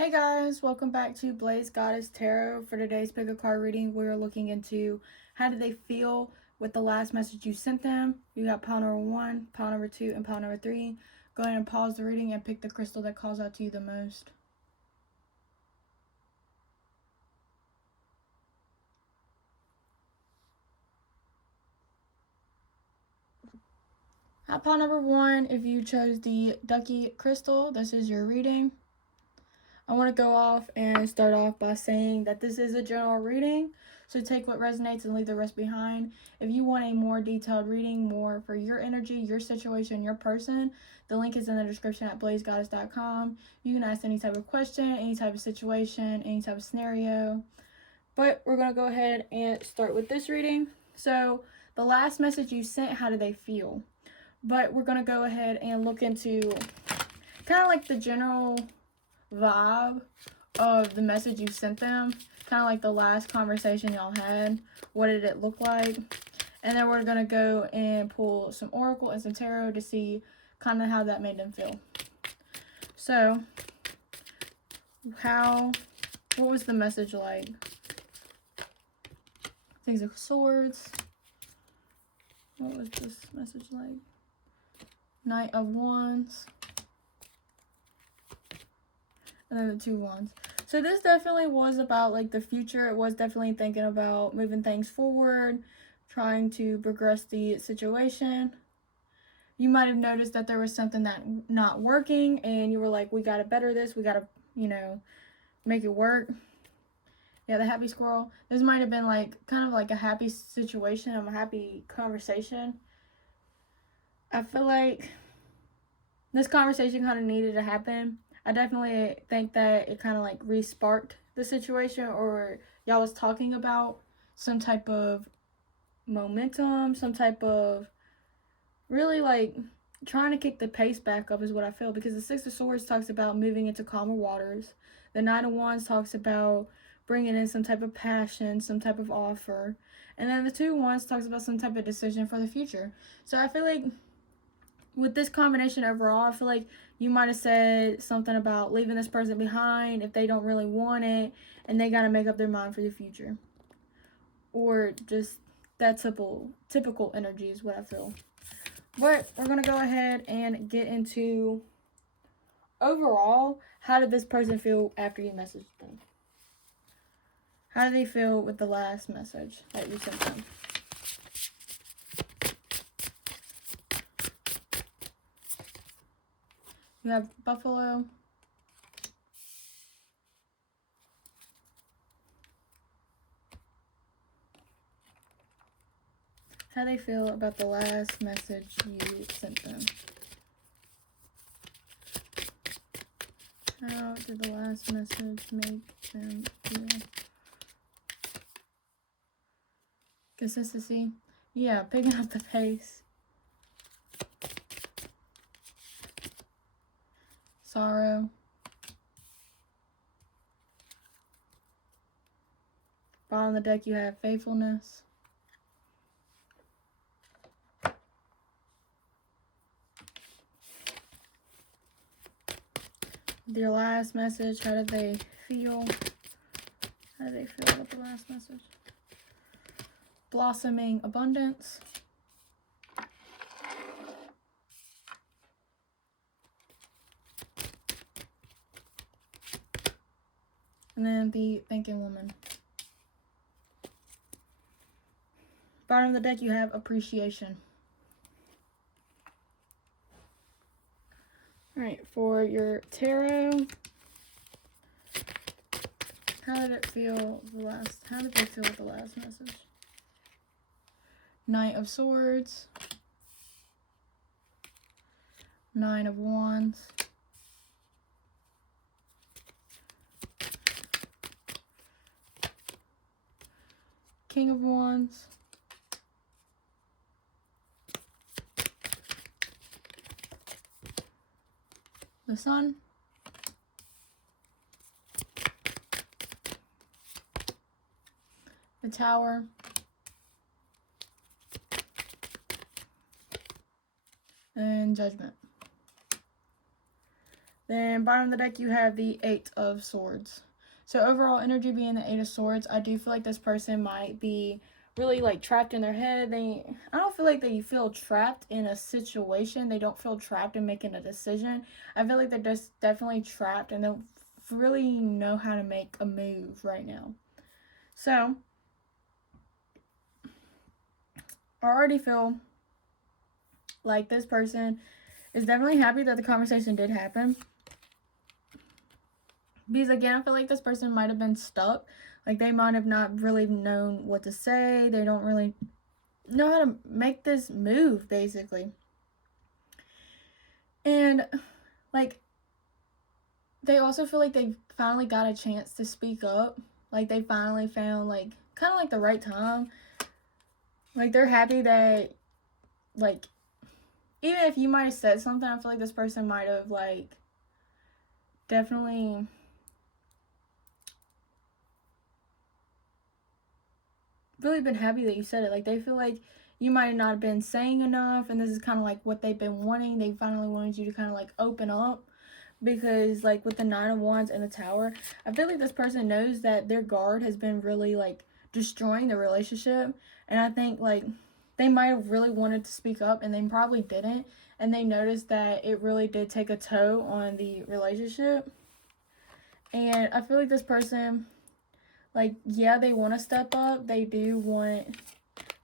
Hey guys, welcome back to Blaze Goddess Tarot. For today's pick a card reading, we're looking into how do they feel with the last message you sent them. You got pile number 1, pile number 2, and pile number 3. Go ahead and pause the reading and pick the crystal that calls out to you the most. At pile number 1, if you chose the Ducky Crystal, this is your reading. I want to go off and start off by saying that this is a general reading, so take what resonates and leave the rest behind. If you want a more detailed reading, more for your energy, your situation, your person, the link is in the description at blazegoddess.com. You can ask any type of question, any type of situation, any type of scenario. But we're going to go ahead and start with this reading. So the last message you sent, how do they feel? But we're going to go ahead and look into kind of like the general vibe of the message you sent them, kind of like the last conversation y'all had. What did it look like? And then we're gonna go and pull some oracle and some tarot to see kind of how that made them feel. So what was the message like? Six of Swords. What was this message like? Knight of Wands. And then the 2 Wands. So this definitely was about like the future. It was definitely thinking about moving things forward, trying to progress the situation. You might have noticed that there was something that not working and you were like, we got to better this. We got to, make it work. Yeah, the happy squirrel. This might have been like kind of like a happy situation, a happy conversation. I feel like this conversation kind of needed to happen. I definitely think that it kind of like re-sparked the situation, or y'all was talking about some type of momentum, some type of really like trying to kick the pace back up is what I feel, because the 6 of Swords talks about moving into calmer waters. The Knight of Wands talks about bringing in some type of passion, some type of offer. And then the 2 Wands talks about some type of decision for the future. So I feel like with this combination overall, I feel like you might have said something about leaving this person behind if they don't really want it and they got to make up their mind for the future. Or just that typical energy is what I feel. But we're going to go ahead and get into overall, how did this person feel after you messaged them? How do they feel with the last message that you sent them? You have Buffalo. How they feel about the last message you sent them? How did the last message make them feel? Consistency. Yeah, picking up the pace. Sorrow. Bottom of the deck, you have faithfulness. Their last message, how did they feel? How did they feel about the last message? Blossoming abundance. And then the thinking woman. Bottom of the deck, you have appreciation. Alright, for your tarot, how did they feel with the last message? Knight of Swords. 9 of Wands. King of Wands. The Sun. The Tower. And Judgment. Then bottom of the deck, you have the 8 of Swords. So overall energy being the 8 of Swords, I do feel like this person might be really like trapped in their head. I don't feel like they feel trapped in a situation. They don't feel trapped in making a decision. I feel like they're just definitely trapped and don't really know how to make a move right now. So I already feel like this person is definitely happy that the conversation did happen. Because again, I feel like this person might have been stuck. Like they might have not really known what to say. They don't really know how to make this move, basically. And like they also feel like they finally got a chance to speak up. Like they finally found like kind of like the right time. Like they're happy that like even if you might have said something, I feel like this person might have like definitely really been happy that you said it. Like they feel like you might not have been saying enough, and this is kind of like what they've been wanting. They finally wanted you to kind of like open up, because like with the 9 of Wands and the Tower, I feel like this person knows that their guard has been really like destroying the relationship, and I think like they might have really wanted to speak up and they probably didn't, and they noticed that it really did take a toll on the relationship. And I feel like this person, like, yeah, they want to step up. They do want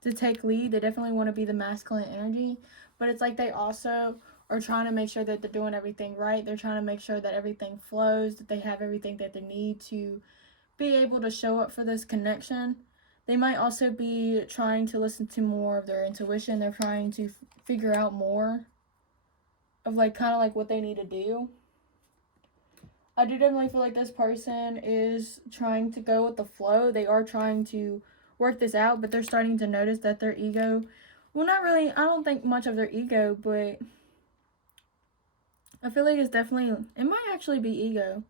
to take lead. They definitely want to be the masculine energy. But it's like they also are trying to make sure that they're doing everything right. They're trying to make sure that everything flows, that they have everything that they need to be able to show up for this connection. They might also be trying to listen to more of their intuition. They're trying to figure out more of like kind of like what they need to do. I do definitely feel like this person is trying to go with the flow. They are trying to work this out, but they're starting to notice that their ego, well, not really, I don't think much of their ego, but I feel like it's definitely, it might actually be ego.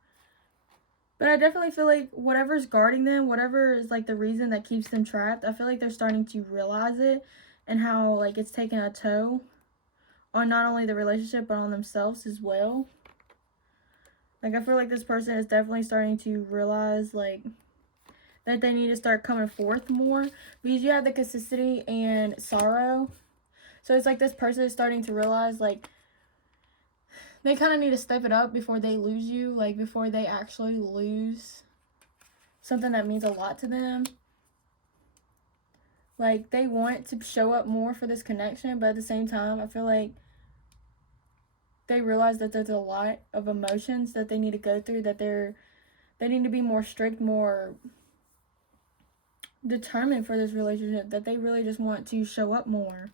But I definitely feel like whatever's guarding them, whatever is like the reason that keeps them trapped, I feel like they're starting to realize it and how like it's taking a toll on not only the relationship, but on themselves as well. Like, I feel like this person is definitely starting to realize, like, that they need to start coming forth more. Because you have the consistency and sorrow. So it's like this person is starting to realize, like, they kind of need to step it up before they lose you. Like, before they actually lose something that means a lot to them. Like, they want to show up more for this connection. But at the same time, I feel like they realize that there's a lot of emotions that they need to go through, that they need to be more strict, more determined for this relationship, that they really just want to show up more.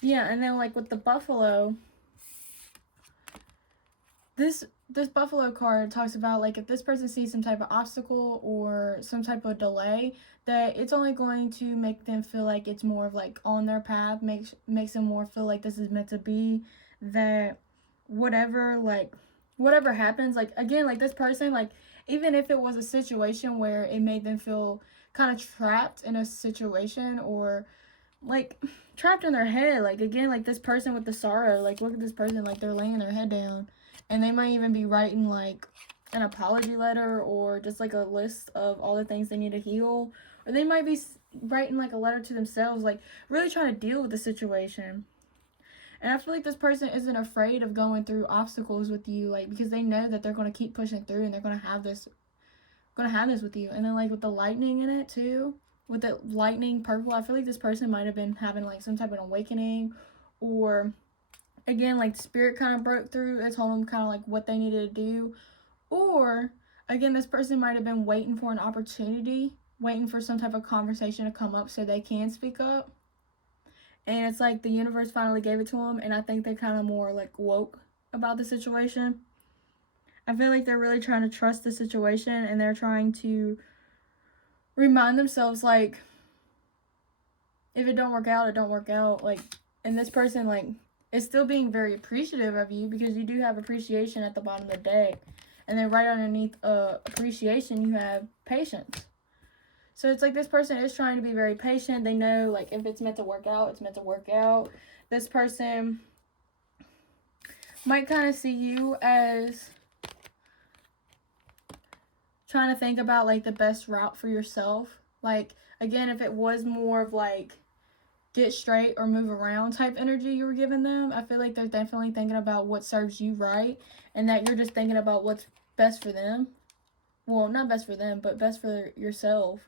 Yeah, and then like with the buffalo, this buffalo card talks about like if this person sees some type of obstacle or some type of delay, that it's only going to make them feel like it's more of like on their path, makes them more feel like this is meant to be, that whatever happens, like again, like this person, like even if it was a situation where it made them feel kind of trapped in a situation, or like trapped in their head, like again, like this person with the sorrow, like look at this person, like they're laying their head down, and they might even be writing like an apology letter or just like a list of all the things they need to heal, or they might be writing like a letter to themselves, like really trying to deal with the situation. And I feel like this person isn't afraid of going through obstacles with you, like because they know that they're going to keep pushing through and they're going to have this with you. And then like with the lightning in it too, with the lightning purple, I feel like this person might have been having like some type of awakening, or again, like spirit kind of broke through and told them kind of like what they needed to do. Or again, this person might have been waiting for an opportunity, waiting for some type of conversation to come up so they can speak up. And it's like the universe finally gave it to them, and I think they're kind of more like woke about the situation. I feel like they're really trying to trust the situation, and they're trying to remind themselves like if it don't work out, it don't work out. Like, and this person like is still being very appreciative of you, because you do have appreciation at the bottom of the deck, and then right underneath appreciation you have patience. So it's like this person is trying to be very patient. They know, like, if it's meant to work out, it's meant to work out. This person might kind of see you as trying to think about, like, the best route for yourself. Like, again, if it was more of, like, get straight or move around type energy you were giving them, I feel like they're definitely thinking about what serves you right, and that you're just thinking about what's best for them. Well, not best for them, but best for yourself.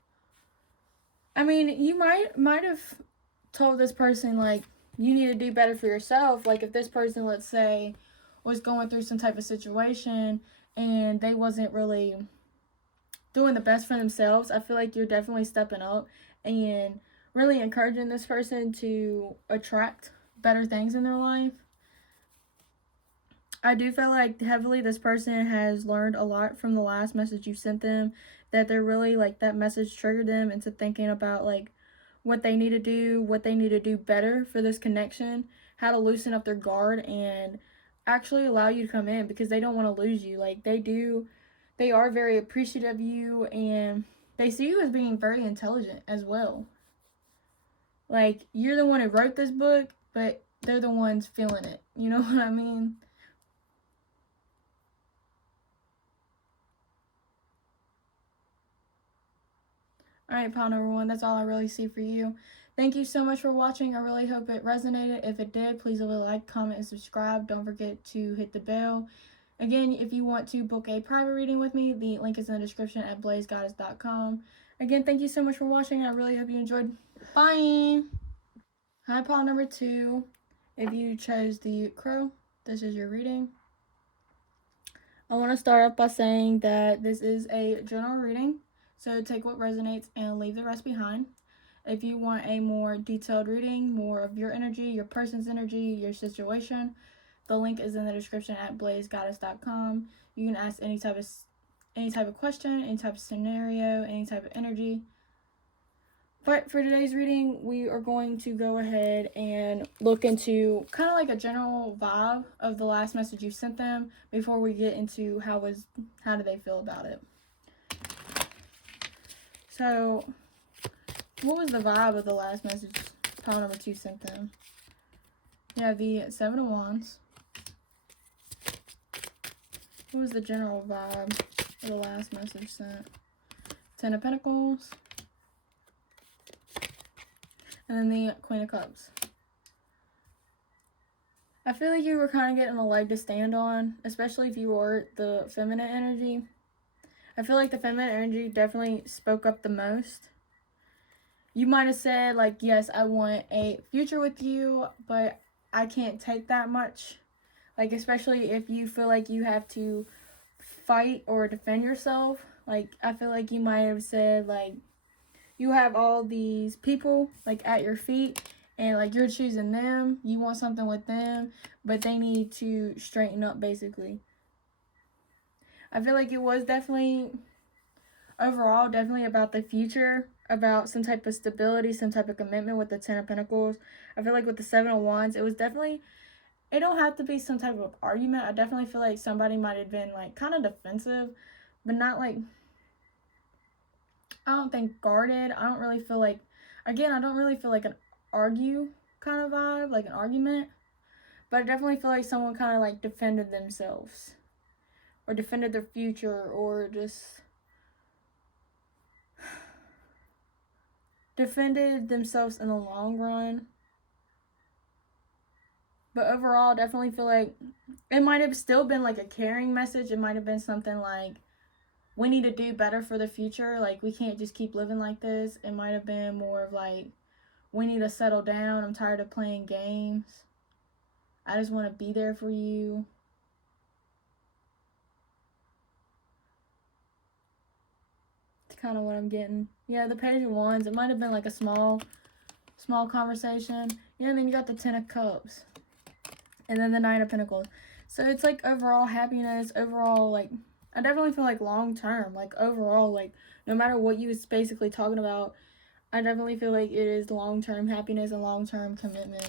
I mean, you might have told this person, like, you need to do better for yourself. Like, if this person, let's say, was going through some type of situation and they wasn't really doing the best for themselves, I feel like you're definitely stepping up and really encouraging this person to attract better things in their life. I do feel like heavily this person has learned a lot from the last message you sent them, that they're really, like, that message triggered them into thinking about, like, what they need to do better for this connection, how to loosen up their guard and actually allow you to come in, because they don't want to lose you. Like, they are very appreciative of you, and they see you as being very intelligent as well. Like, you're the one who wrote this book, but they're the ones feeling it. You know what I mean? Alright, pile number 1, that's all I really see for you. Thank you so much for watching. I really hope it resonated. If it did, please leave a like, comment, and subscribe. Don't forget to hit the bell. Again, if you want to book a private reading with me, the link is in the description at blazegoddess.com. Again, thank you so much for watching. I really hope you enjoyed. Bye! Hi, pile number 2. If you chose the crow, this is your reading. I want to start off by saying that this is a general reading, so take what resonates and leave the rest behind. If you want a more detailed reading, more of your energy, your person's energy, your situation, the link is in the description at blazegoddess.com. You can ask any type of question, any type of scenario, any type of energy. But for today's reading, we are going to go ahead and look into kind of like a general vibe of the last message you sent them before we get into how do they feel about it. So, what was the vibe of the last message pile number 2 sent them? You have the 7 of Wands. What was the general vibe of the last message sent? 10 of Pentacles. And then the Queen of Cups. I feel like you were kind of getting a leg to stand on, especially if you were the feminine energy. I feel like the feminine energy definitely spoke up the most. You might have said, like, yes, I want a future with you, but I can't take that much. Like, especially if you feel like you have to fight or defend yourself. Like, I feel like you might have said, like, you have all these people, like, at your feet, and, like, you're choosing them. You want something with them, but they need to straighten up, basically. I feel like it was definitely, overall, definitely about the future, about some type of stability, some type of commitment with the 10 of Pentacles. I feel like with the 7 of Wands, it was definitely, it don't have to be some type of argument. I definitely feel like somebody might have been, like, kind of defensive, but not, like, I don't think guarded. I don't really feel like, again, I don't really feel like an argue kind of vibe, like an argument. But I definitely feel like someone kind of, like, defended themselves. Or defended their future, or just defended themselves in the long run. But overall, I definitely feel like it might have still been, like, a caring message. It might have been something like, we need to do better for the future. Like, we can't just keep living like this. It might have been more of like, we need to settle down. I'm tired of playing games. I just want to be there for you. It's kind of what I'm getting. Yeah, the Page of Wands. It might have been like a small conversation. Yeah, and then you got the 10 of Cups. And then the 9 of Pentacles. So it's like overall happiness, overall, like, I definitely feel like long term, like overall, like no matter what you was basically talking about, I definitely feel like it is long term happiness and long term commitment.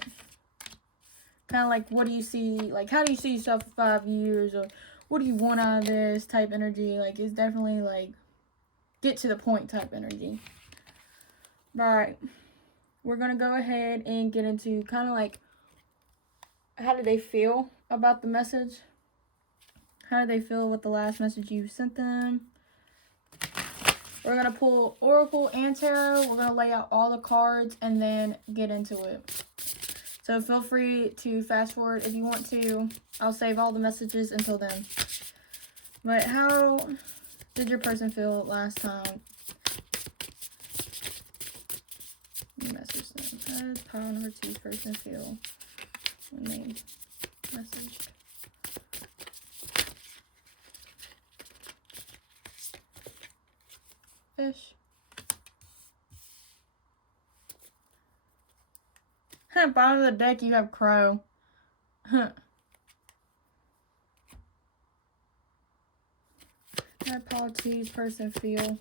Kind of like, what do you see, like, how do you see yourself for 5 years, or what do you want out of this type energy? Like, it's definitely like get to the point type energy. Alright, we're going to go ahead and get into kind of like, how do they feel about the message? How do they feel with the last message you sent them? We're going to pull Oracle and Tarot. We're going to lay out all the cards and then get into it. So feel free to fast forward if you want to. I'll save all the messages until then. But how did your person feel last time? Message them. How does pile number 2's person feel when they messaged? Fish. Bottom of the deck, you have Crow. How did pile 2's person feel?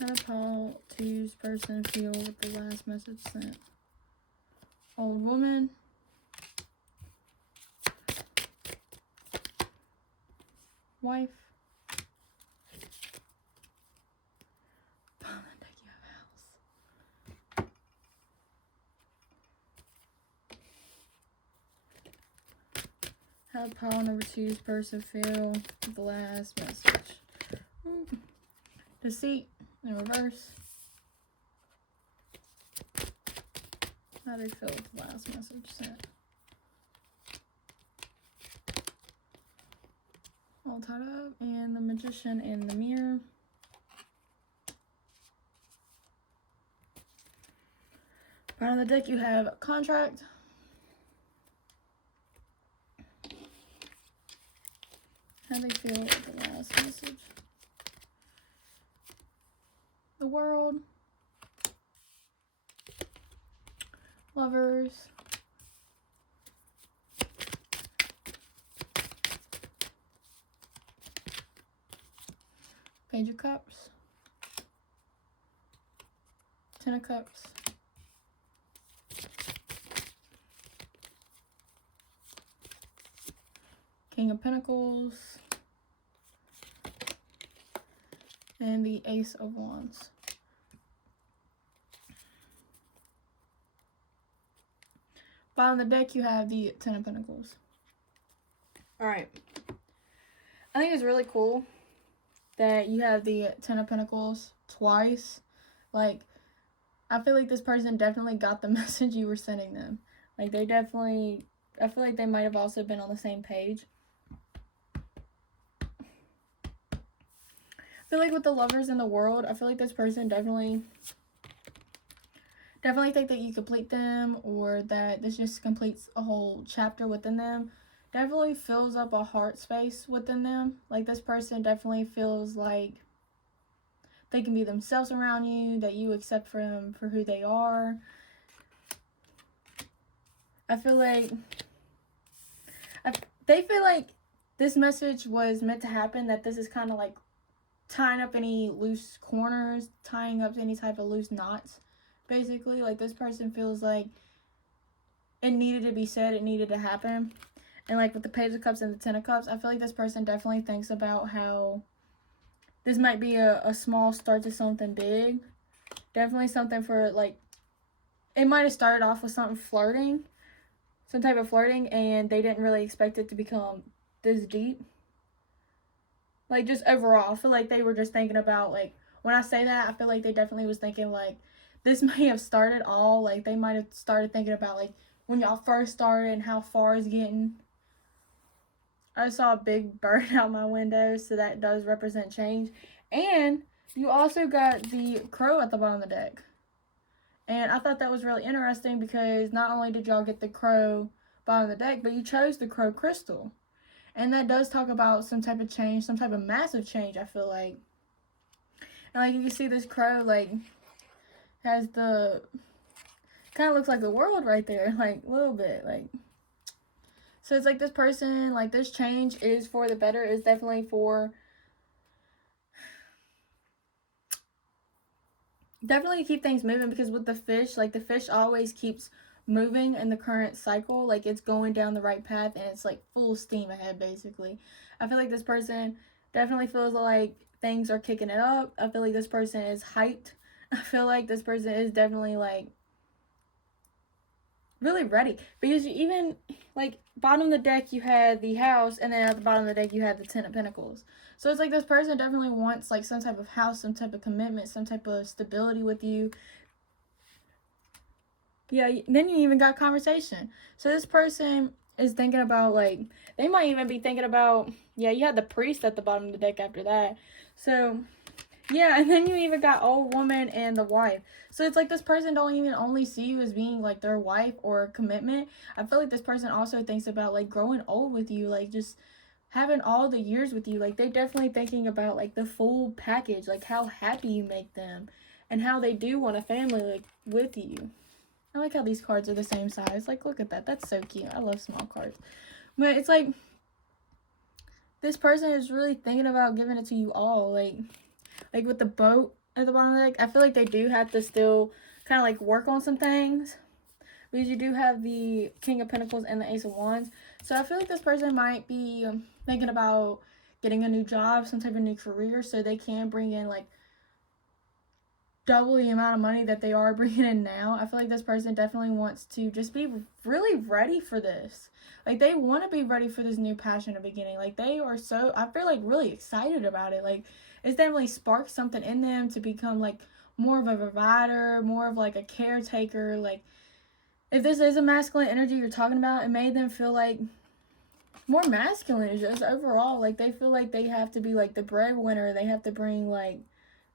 How did pile 2's person feel with the last message sent? Old woman. Wife. Bottom of the deck, you have house. How did pile number 2's person feel with the last message? Deceit in reverse. How did it feel with the last message sent? All tied up. And the Magician in the mirror. Bottom of the deck, you have contract. How do they feel with the last message? The World. Lovers. Page of Cups. Ten of Cups. King of Pentacles. And the Ace of Wands. Bottom of the deck, you have the Ten of Pentacles. Alright. I think it's really cool that you have the Ten of Pentacles twice. Like, I feel like this person definitely got the message you were sending them. Like, they definitely, I feel like they might have also been on the same page. I feel like with the Lovers in the World, I feel like this person definitely think that you complete them, or that this just completes a whole chapter within them. Definitely fills up a heart space within them. Like, this person definitely feels like they can be themselves around you, that you accept them for who they are. I feel like they feel like this message was meant to happen, that this is kind of like tying up any loose corners, tying up any type of loose knots, basically. Like, this person feels like it needed to be said, it needed to happen. And like with the Page of Cups and the Ten of Cups, I feel like this person definitely thinks about how this might be a small start to something big. Definitely something for, like, it might have started off with something flirting, some type of flirting, and they didn't really expect it to become this deep. Like, just overall, I feel like they were just thinking about, like, when I say that, I feel like they definitely was thinking, like, this may have started all, like, they might have started thinking about, like, when y'all first started and how far it's getting. I saw a big bird out my window, so that does represent change. And you also got the Crow at the bottom of the deck. And I thought that was really interesting, because not only did y'all get the Crow bottom of the deck, but you chose the Crow Crystal. And that does talk about some type of change, some type of massive change, I feel like. And like, you can see this crow, like, has the, kind of looks like the world right there, like, a little bit, like. So it's like this person, like, this change is for the better, is definitely for, definitely keep things moving, because with the fish, like, the fish always keeps moving in the current cycle, like, it's going down the right path, and it's like full steam ahead, basically. I feel like this person definitely feels like things are kicking it up. I feel like this person is hyped. I feel like this person is definitely like really ready, because you even like bottom of the deck you had the house, and then at the bottom of the deck you had the Ten of Pentacles. So it's like this person definitely wants like some type of house, some type of commitment, some type of stability with you. Yeah, then you even got conversation. So this person is thinking about like, they might even be thinking about, yeah, you had the Priest at the bottom of the deck after that. So yeah, and then you even got Old Woman and the Wife. So it's like this person don't even only see you as being like their wife or commitment. I feel like this person also thinks about like growing old with you, like just having all the years with you. Like they definitely thinking about like the full package, like how happy you make them and how they do want a family like with you. I like how these cards are the same size. Like, look at that. That's so cute. I love small cards. But it's like this person is really thinking about giving it to you all. Like with the boat at the bottom of the deck, I feel like they do have to still kind of like work on some things, because you do have the King of Pentacles and the Ace of Wands. So I feel like this person might be thinking about getting a new job, some type of new career, so they can bring in like double the amount of money that they are bringing in now. I feel like this person definitely wants to just be really ready for this. Like they want to be ready for this new passionate beginning. Like they are so, I feel like really excited about it. Like it's definitely sparked something in them to become like more of a provider, more of like a caretaker. Like if this is a masculine energy you're talking about, it made them feel like more masculine just overall. Like they feel like they have to be like the breadwinner. They have to bring like,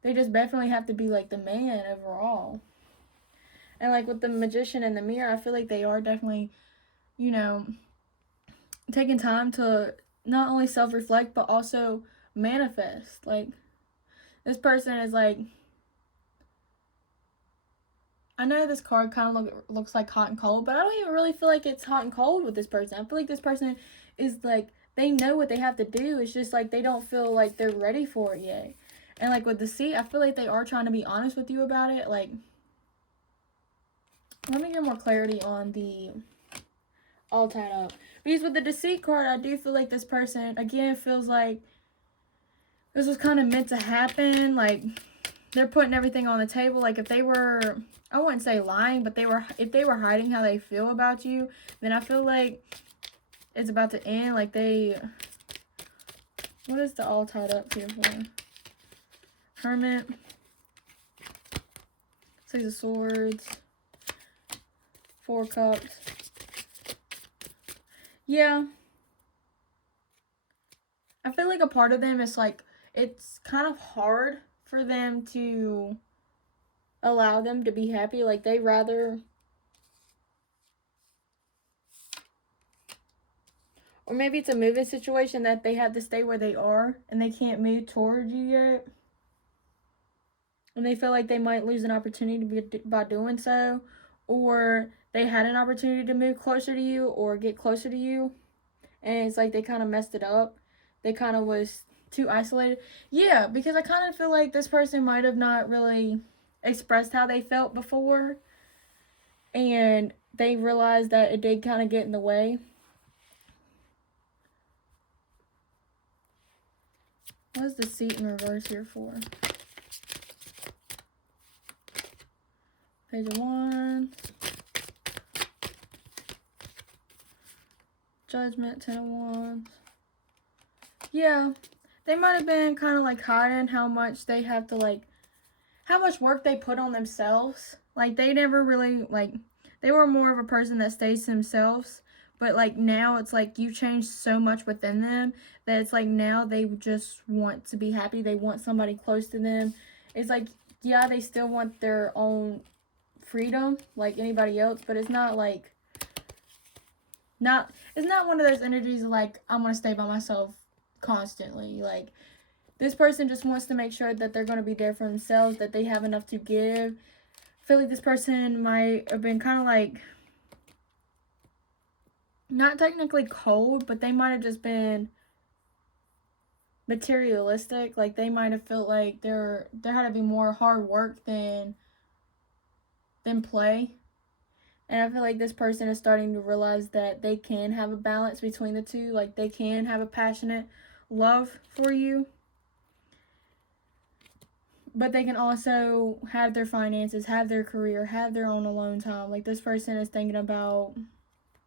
they just definitely have to be like the man overall. And like with the Magician and the Mirror, I feel like they are definitely, you know, taking time to not only self-reflect but also manifest. Like this person is like, I know this card kind of looks like hot and cold, but I don't even really feel like it's hot and cold with this person. I feel like this person is like, they know what they have to do. It's just like they don't feel like they're ready for it yet. And like with Deceit, I feel like they are trying to be honest with you about it. Like, let me get more clarity on the All Tied Up. Because with the Deceit card, I do feel like this person, again, feels like this was kind of meant to happen. Like, they're putting everything on the table. Like, if they were, I wouldn't say lying, but if they were hiding how they feel about you, then I feel like it's about to end. Like, what is the All Tied Up here for? Hermit, Six of Swords, Four Cups. Yeah. I feel like a part of them is like, it's kind of hard for them to allow them to be happy. Like they rather, or maybe it's a moving situation that they have to stay where they are and they can't move towards you yet. And they feel like they might lose an opportunity by doing so, or they had an opportunity to move closer to you or get closer to you, and it's like they kind of messed it up. They kind of was too isolated. Yeah, because I kind of feel like this person might have not really expressed how they felt before, and they realized that it did kind of get in the way. What's the Deceit in reverse here for? Page of Wands, Judgment, Ten of Wands. Yeah, they might have been kind of like hiding how much they have to like, how much work they put on themselves. Like they never really like, they were more of a person that stays to themselves. But like now it's like you changed so much within them that it's like now they just want to be happy. They want somebody close to them. It's like, yeah, they still want their own freedom like anybody else, but it's not like, it's not one of those energies like I'm gonna stay by myself constantly. Like this person just wants to make sure that they're going to be there for themselves, that they have enough to give. I feel like this person might have been kind of like, not technically cold, but they might have just been materialistic. Like they might have felt like there had to be more hard work than play. And I feel like this person is starting to realize that they can have a balance between the two. Like they can have a passionate love for you. but they can also have their finances, have their career, have their own alone time. Like, this person is thinking about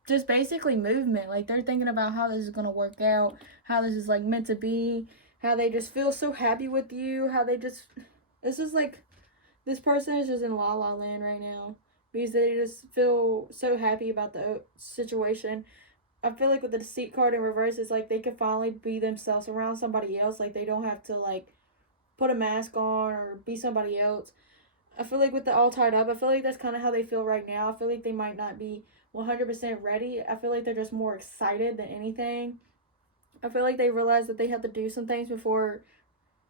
just basically movement. Like, they're thinking about how this is going to work out, how this is, like, meant to be, how they just feel so happy with you, how they just, it's just like, this person is just in la la land right now because they just feel so happy about the situation. I feel like with the Deceit card in reverse, it's like they can finally be themselves around somebody else. Like, they don't have to, like, put a mask on or be somebody else. I feel like with the all tied up, I feel like that's kind of how they feel right now. I feel like they might not be 100% ready. I feel like they're just more excited than anything. I feel like they realize that they have to do some things before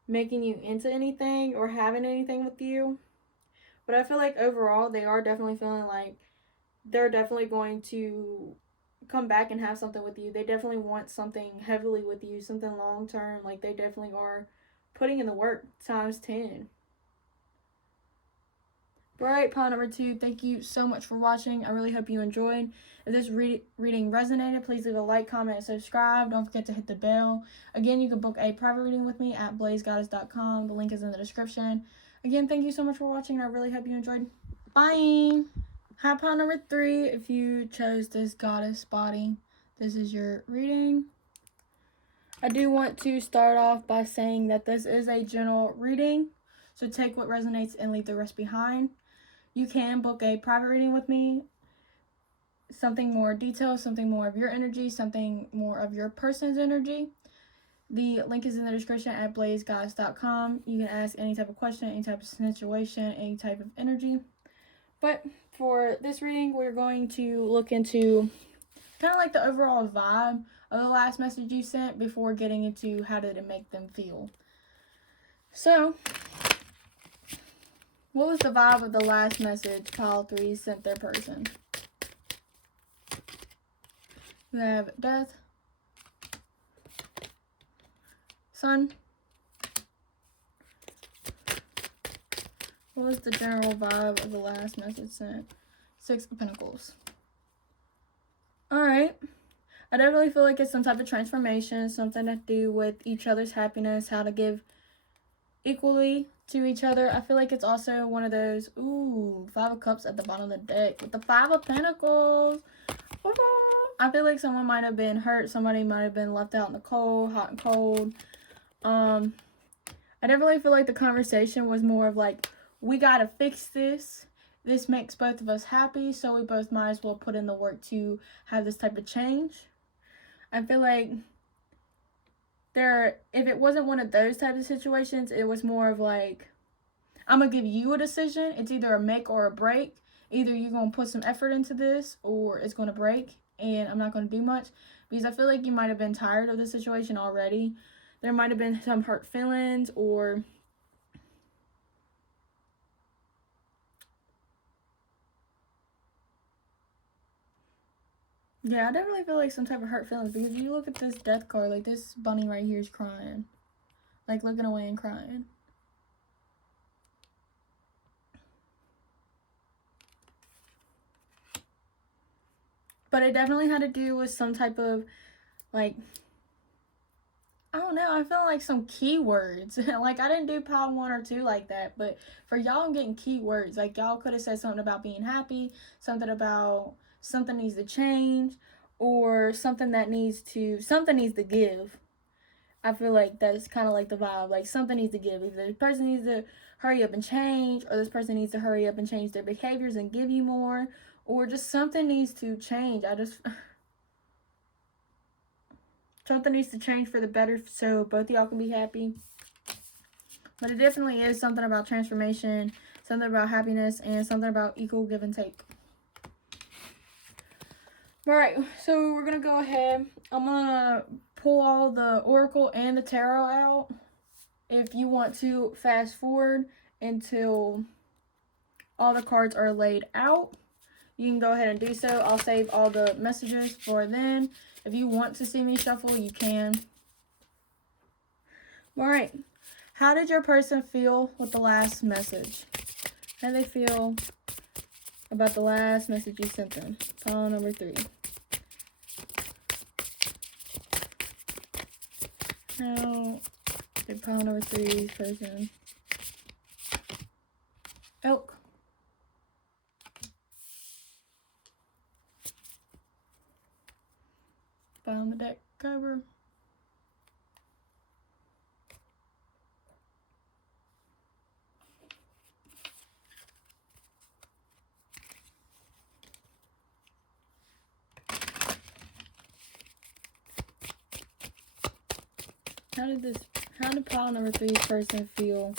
making you into anything or having anything with you. But I feel like overall, they are definitely feeling like they're definitely going to come back and have something with you. They definitely want something heavily with you, something long term. Like, they definitely are putting in the work times 10. Alright, pile number 2, thank you so much for watching. I really hope you enjoyed. If this reading resonated, please leave a like, comment, and subscribe. Don't forget to hit the bell. Again, you can book a private reading with me at blazegoddess.com. The link is in the description. Again, thank you so much for watching, and I really hope you enjoyed. Bye! Hi, pile number 3, if you chose this goddess body, this is your reading. I do want to start off by saying that this is a general reading, so take what resonates and leave the rest behind. You can book a private reading with me, something more detailed, something more of your energy, something more of your person's energy. The link is in the description at blazegoddess.com. You can ask any type of question, any type of situation, any type of energy. But for this reading, we're going to look into kind of like the overall vibe of the last message you sent before getting into how did it make them feel. So, what was the vibe of the last message pile 3 sent their person? We have Death, Sun. What was the general vibe of the last message sent? 6 of Pentacles. Alright. I definitely feel like it's some type of transformation, something to do with each other's happiness, how to give equally to each other. I feel like it's also one of those, 5 of Cups at the bottom of the deck with the 5 of Pentacles. I feel like someone might have been hurt, somebody might have been left out in the cold, hot and cold. I definitely feel like the conversation was more of like, we gotta fix this. This makes both of us happy, so we both might as well put in the work to have this type of change. I feel like if it wasn't one of those types of situations, it was more of like, I'm gonna give you a decision. It's either a make or a break. Either you're gonna put some effort into this or it's gonna break and I'm not gonna do much. Because I feel like you might have been tired of the situation already. There might have been some hurt feelings or yeah, I definitely feel like some type of hurt feelings because you look at this Death card, like this bunny right here is crying. Like looking away and crying. But it definitely had to do with some type of, like, I don't know, I feel like some keywords. Like, I didn't do pile 1 or 2 like that, but for y'all, I'm getting keywords. Like, y'all could have said something about being happy, something about something needs to change, or something needs to give. I feel like that's kind of like the vibe. Like, something needs to give. Either this person needs to hurry up and change, or this person needs to hurry up and change their behaviors and give you more, or just something needs to change. Something needs to change for the better so both of y'all can be happy. But it definitely is something about transformation, something about happiness, and something about equal give and take. Alright, so we're going to go ahead. I'm going to pull all the Oracle and the Tarot out. If you want to fast forward until all the cards are laid out, you can go ahead and do so. I'll save all the messages for then. If you want to see me shuffle, you can. Alright. How did your person feel with the last message? How did they feel about the last message you sent them? Pile number 3. How did pile number 3's person Elk. Bottom of the deck, Cobra. How did pile number 3's person feel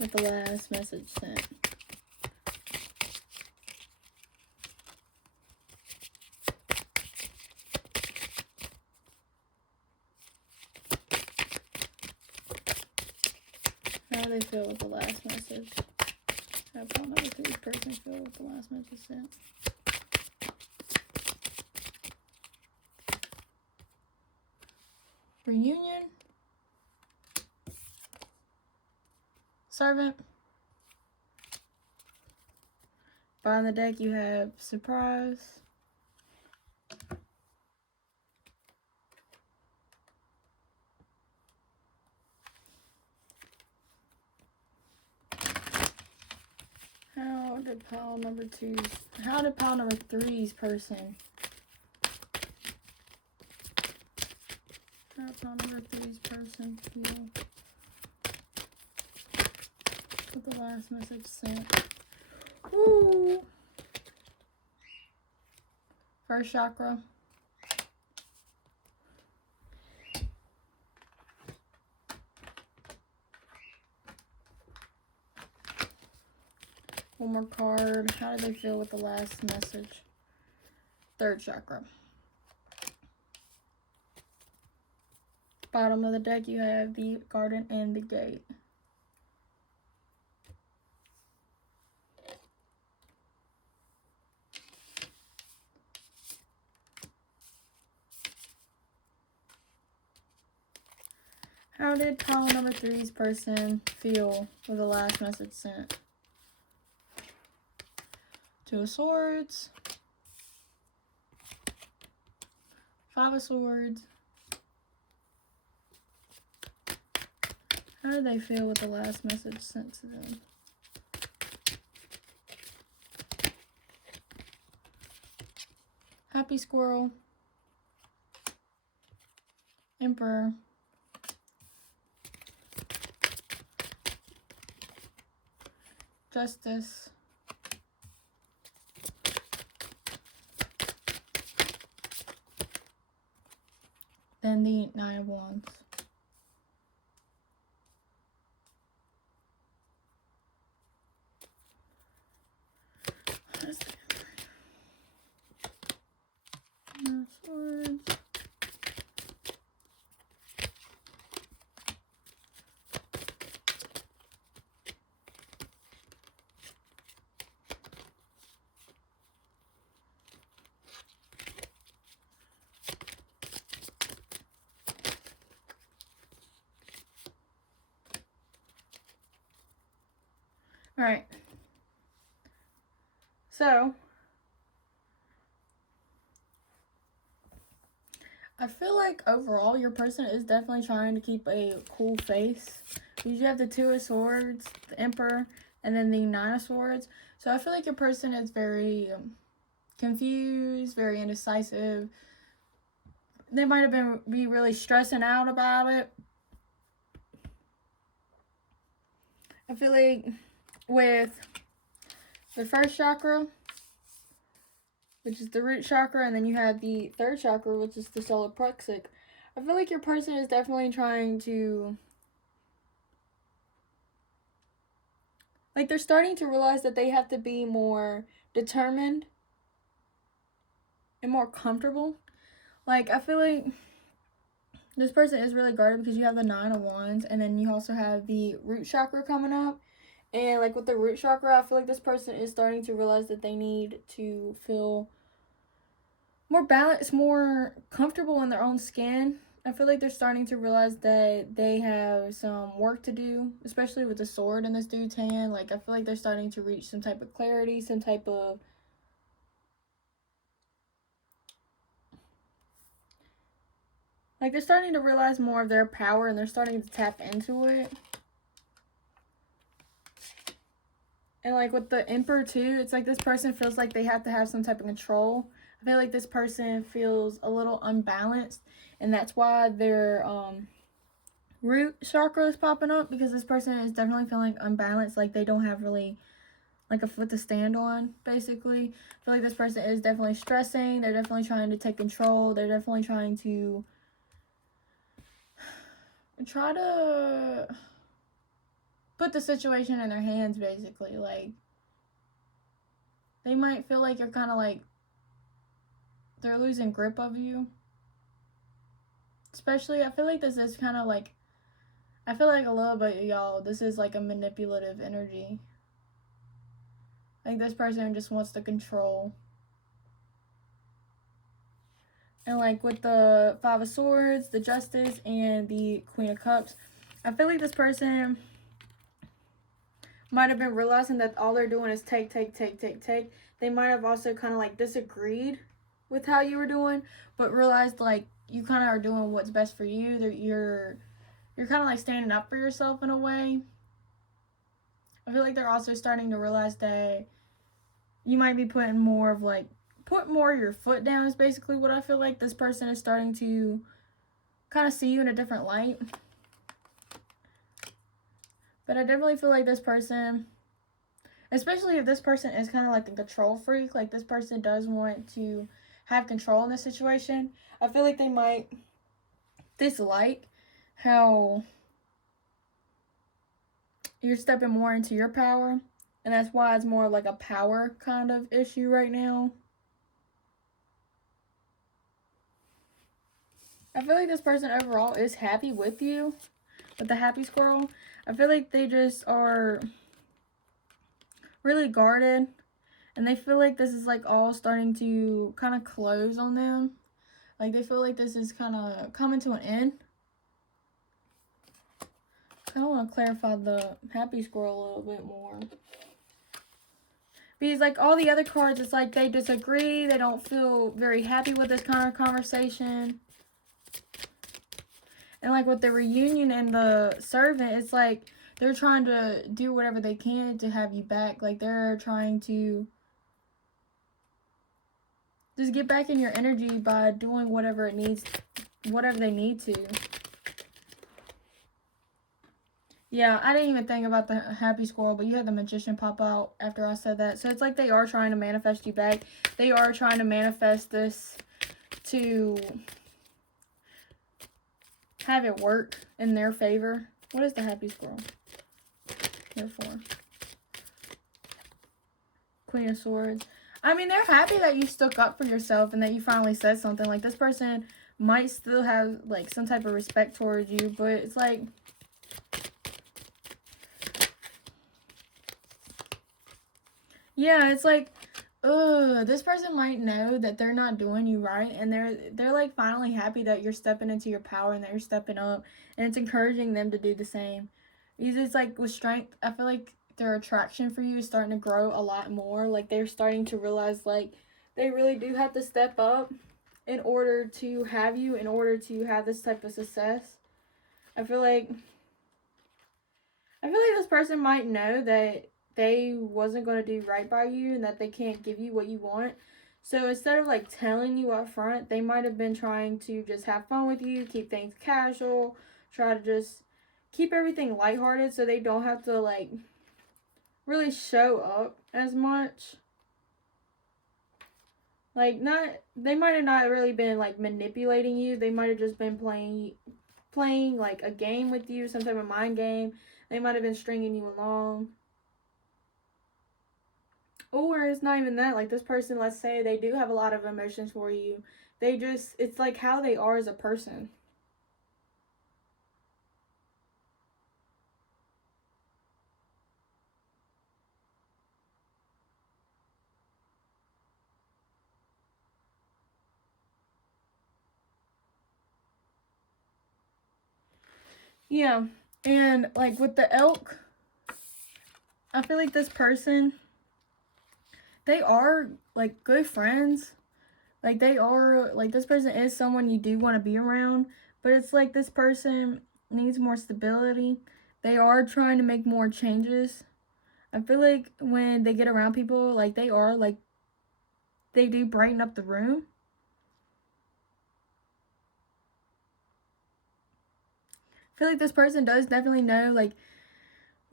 with the last message sent? How do they feel with the last message? How did pile number 3's person feel with the last message sent? Reunion. Servant. Bottom of the deck, you have surprise. How did pile number 3's person? How did pile number 3's person feel with the last message sent? Ooh. First chakra. One more card. How do they feel with the last message? Third chakra. Bottom of the deck, you have the garden and the gate. How did pile number 3's person feel with the last message sent? Two of Swords. Five of Swords. How do they feel with the last message sent to them? Happy Squirrel. Emperor. Justice. Then the Nine of Wands. No Swords. All right. So, I feel like overall your person is definitely trying to keep a cool face. You have the Two of Swords, the Emperor, and then the Nine of Swords. So I feel like your person is very confused, very indecisive. They might have be really stressing out about it. I feel like with the first chakra, which is the root chakra, and then you have the third chakra, which is the solar plexus. I feel like your person is definitely trying to, like, they're starting to realize that they have to be more determined and more comfortable. Like, I feel like this person is really guarded because you have the Nine of Wands, and then you also have the root chakra coming up. And, like, with the root chakra, I feel like this person is starting to realize that they need to feel more balanced, more comfortable in their own skin. I feel like they're starting to realize that they have some work to do, especially with the sword in this dude's hand. Like, I feel like they're starting to reach some type of clarity, some type of, like, they're starting to realize more of their power, and they're starting to tap into it. And like with the Emperor too, it's like this person feels like they have to have some type of control. I feel like this person feels a little unbalanced, and that's why their root chakra is popping up, because this person is definitely feeling unbalanced, like they don't have really like a foot to stand on, basically. I feel like this person is definitely stressing. They're definitely trying to take control. They're definitely trying to put the situation in their hands, basically. Like, they might feel like you're kind of like, they're losing grip of you. Especially, I feel like this is kind of like, I feel like a little bit, y'all, this is like a manipulative energy. Like, this person just wants to control. And like with the Five of Swords, the Justice, and the Queen of Cups, I feel like this person might have been realizing that all they're doing is take. They might have also kind of like disagreed with how you were doing, but realized like you kind of are doing what's best for you. You're kind of like standing up for yourself in a way. I feel like they're also starting to realize that you might be put more of your foot down, is basically what I feel like. This person is starting to kind of see you in a different light. But I definitely feel like this person, especially if this person is kind of like a control freak, like this person does want to have control in the situation, I feel like they might dislike how you're stepping more into your power. And that's why it's more like a power kind of issue right now. I feel like this person overall is happy with you, with the happy squirrel. I feel like they just are really guarded, and they feel like this is like all starting to kind of close on them. Like they feel like this is kind of coming to an end. I want to clarify the happy squirrel a little bit more. Because like all the other cards, it's like they disagree. They don't feel very happy with this kind of conversation. And like with the reunion and the servant, it's like they're trying to do whatever they can to have you back. Like they're trying to just get back in your energy by doing whatever they need to. Yeah, I didn't even think about the happy squirrel, but you had the magician pop out after I said that. So it's like they are trying to manifest you back. They are trying to manifest this to have it work in their favor. What is the happy squirrel here for? Queen of Swords. I mean, they're happy that you stuck up for yourself and that you finally said something. Like, this person might still have, like, some type of respect towards you, but it's like, yeah, it's like, this person might know that they're not doing you right, and they're like finally happy that you're stepping into your power and that you're stepping up, and it's encouraging them to do the same. Because it's like with strength, I feel like their attraction for you is starting to grow a lot more. Like they're starting to realize like they really do have to step up in order to have you, in order to have this type of success. I feel like this person might know that they wasn't going to do right by you and that they can't give you what you want. So instead of like telling you up front, they might have been trying to just have fun with you, keep things casual, try to just keep everything lighthearted so they don't have to like really show up as much. Like they might have not really been like manipulating you. They might have just been playing like a game with you, some type of mind game. They might have been stringing you along. Or it's not even that. Like this person, let's say they do have a lot of emotions for you. It's like how they are as a person. Yeah, and like with the elk, I feel like this person, they are like good friends. Like they are, like this person is someone you do want to be around, but it's like this person needs more stability. They are trying to make more changes. I feel like when they get around people, like, they are, like, they do brighten up the room. I feel like this person does definitely know, like,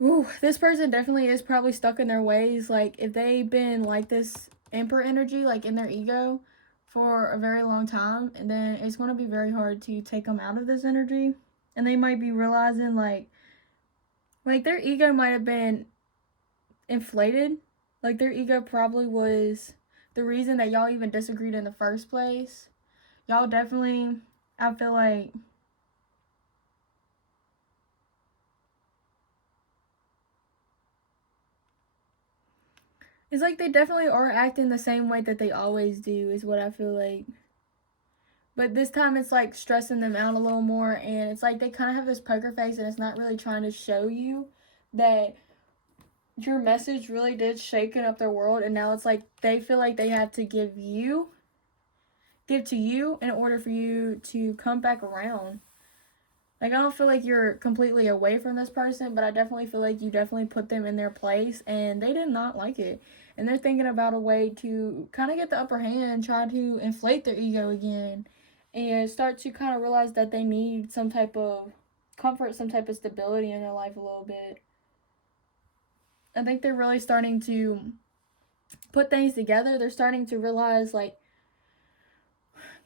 ooh, this person definitely is probably stuck in their ways. Like, if they've been like this Emperor energy, like, in their ego for a very long time, and then it's going to be very hard to take them out of this energy. And they might be realizing, like their ego might have been inflated. Like, their ego probably was the reason that y'all even disagreed in the first place. Y'all definitely, I feel like, it's like they definitely are acting the same way that they always do, is what I feel like. But this time it's like stressing them out a little more, and it's like they kind of have this poker face, and it's not really trying to show you that your message really did shaken up their world, and now it's like they feel like they have to give to you in order for you to come back around. Like, I don't feel like you're completely away from this person, but I definitely feel like you definitely put them in their place, and they did not like it. And they're thinking about a way to kind of get the upper hand, try to inflate their ego again, and start to kind of realize that they need some type of comfort, some type of stability in their life a little bit. I think they're really starting to put things together. They're starting to realize, like,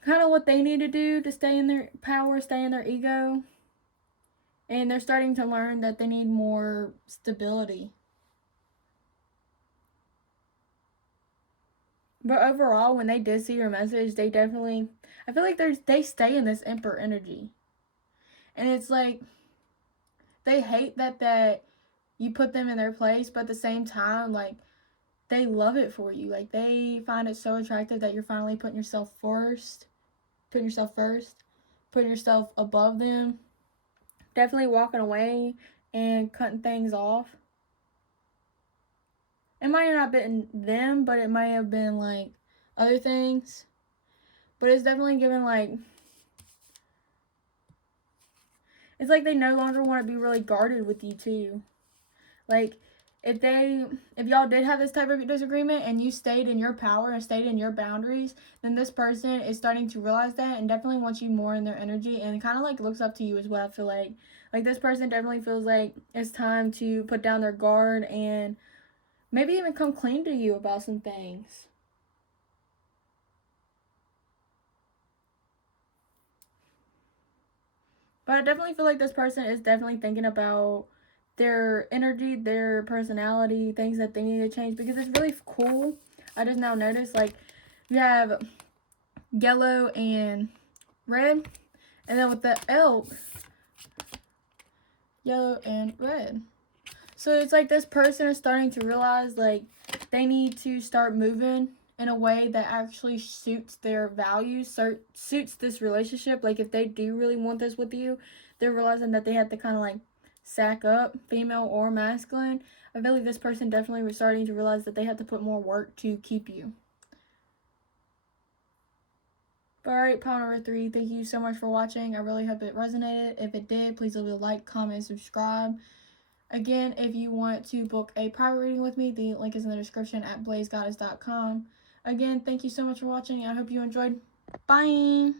kind of what they need to do to stay in their power, stay in their ego. And they're starting to learn that they need more stability. But overall, when they did see your message, they definitely, I feel like they stay in this Emperor energy. And it's like, they hate that you put them in their place, but at the same time, like, they love it for you. Like, they find it so attractive that you're finally putting yourself first, putting yourself above them. Definitely walking away and cutting things off. It might have not been them, but it might have been, like, other things. But it's definitely given, like, it's like they no longer want to be really guarded with you, too. Like, if y'all did have this type of disagreement and you stayed in your power and stayed in your boundaries, then this person is starting to realize that and definitely wants you more in their energy, and kind of, like, looks up to you is what I feel like. Like, this person definitely feels like it's time to put down their guard and maybe even come clean to you about some things. But I definitely feel like this person is definitely thinking about their energy, their personality, things that they need to change, because it's really cool. I just now noticed, like, you have yellow and red, and then with the elk, yellow and red. So it's like this person is starting to realize, like, they need to start moving in a way that actually suits their values, suits this relationship. Like, if they do really want this with you, they're realizing that they have to kind of, like, sack up, female or masculine. I feel like this person definitely was starting to realize that they have to put more work to keep you. But alright, pile number 3, thank you so much for watching. I really hope it resonated. If it did, please leave a like, comment, subscribe. Again, if you want to book a private reading with me, the link is in the description at blazegoddess.com. Again, thank you so much for watching. I hope you enjoyed. Bye!